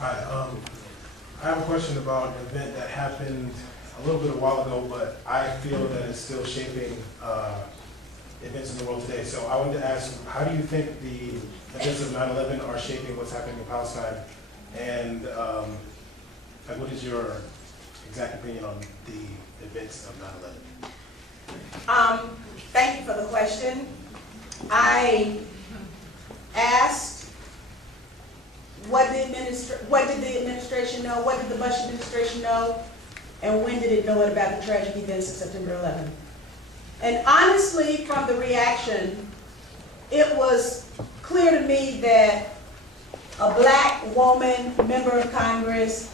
Hi, I have a question about an event that happened a little bit a while ago, but I feel that it's still shaping events in the world today. So I wanted to ask, how do you think the events of 9/11 are shaping what's happening in Palestine? And what is your exact opinion on the events of 9/11? Thank you for the question. I asked, what did the administration know? What did the Bush administration know? And when did it know about the tragic events of September 11th? And honestly, from the reaction, it was clear to me that a black woman, member of Congress,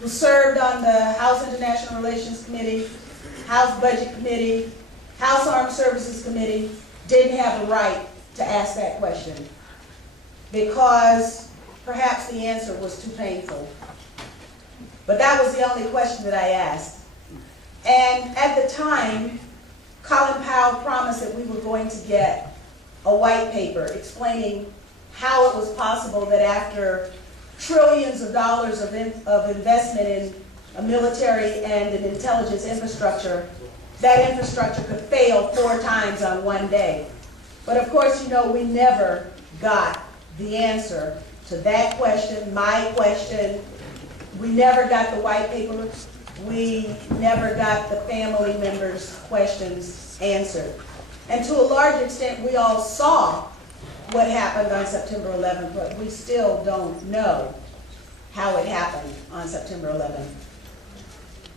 who served on the House International Relations Committee, House Budget Committee, House Armed Services Committee, didn't have the right to ask that question because perhaps the answer was too painful. But that was the only question that I asked. And at the time, Colin Powell promised that we were going to get a white paper explaining how it was possible that after trillions of dollars of investment in a military and an intelligence infrastructure, that infrastructure could fail 4 times on one day. But of course, you know, we never got the answer to that question, my question. We never got the white paper. We never got the family members' questions answered. And to a large extent, we all saw what happened on September 11th, but we still don't know how it happened on September 11th.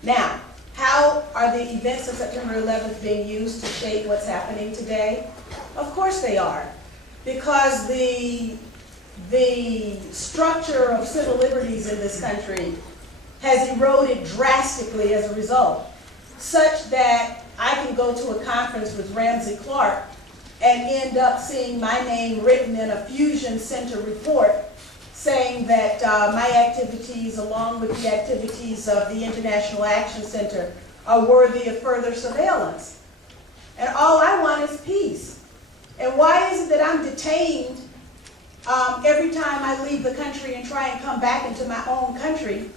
Now, how are the events of September 11th being used to shape what's happening today? Of course they are, because the structure of civil liberties in this country has eroded drastically as a result, such that I can go to a conference with Ramsey Clark and end up seeing my name written in a Fusion Center report saying that my activities, along with the activities of the International Action Center, are worthy of further surveillance. And all I want is peace. And why is it that I'm detained every time I leave the country and try and come back into my own country,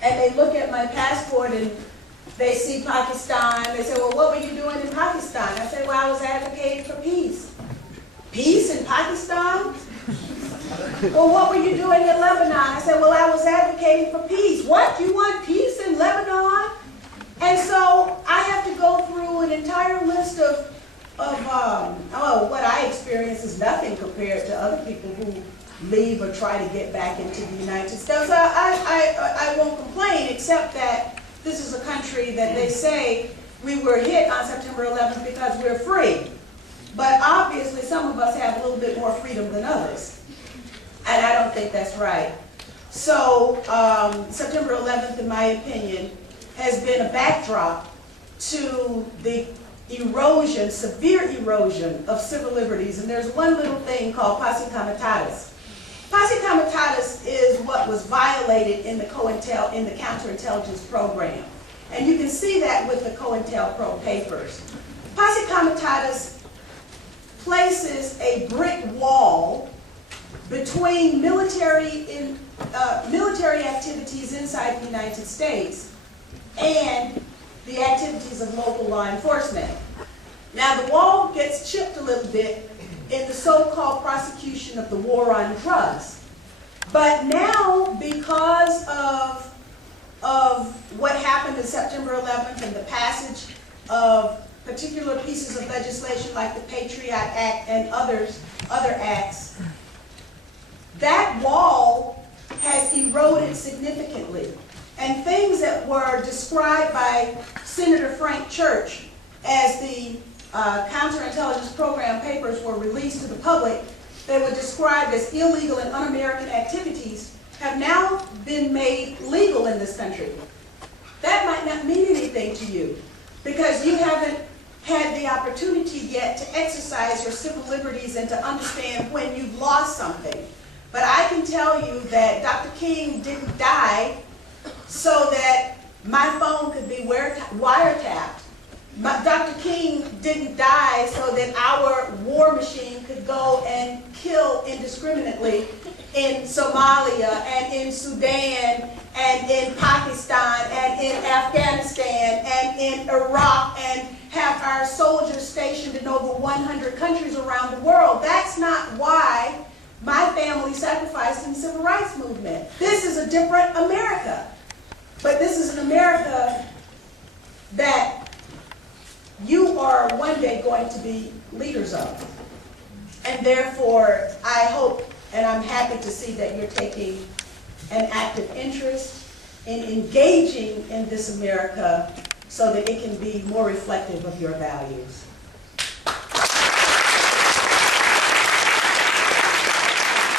and they look at my passport and they see Pakistan, they say, well, what were you doing in Pakistan? I say, well, I was advocating for peace. Peace in Pakistan? Well, what were you doing in Lebanon? I said, well, I was advocating for peace. What? You want peace in Lebanon? And so I have to go through an entire list of what I experience is nothing compared to other people who leave or try to get back into the United States. I won't complain, except that this is a country that they say we were hit on September 11th because we're free. But obviously some of us have a little bit more freedom than others. And I don't think that's right. So September 11th, in my opinion, has been a backdrop to the erosion, severe erosion of civil liberties. And there's one little thing called posse comitatus. Posse comitatus is what was violated in the counterintelligence program. And you can see that with the COINTELPRO papers. Posse comitatus places a brick wall between military activities inside the United States and the activities of local law enforcement. Now, the wall gets chipped a little bit in the so-called prosecution of the war on drugs. But now, because of what happened on September 11th and the passage of particular pieces of legislation like the Patriot Act and other acts, that wall has eroded significantly. And things that were described by Senator Frank Church as the counterintelligence program papers were released to the public, they were described as illegal and un-American activities, have now been made legal in this country. That might not mean anything to you because you haven't had the opportunity yet to exercise your civil liberties and to understand when you've lost something. But I can tell you that Dr. King didn't die so that my phone could be wiretapped. Dr. King didn't die so that our war machine could go and kill indiscriminately in Somalia and in Sudan and in Pakistan and in Afghanistan and in Iraq and have our soldiers stationed in over 100 countries around the world. That's not why my family sacrificed in the civil rights movement. This is a different America. But this is an America that you are one day going to be leaders of. And therefore, I hope and I'm happy to see that you're taking an active interest in engaging in this America so that it can be more reflective of your values.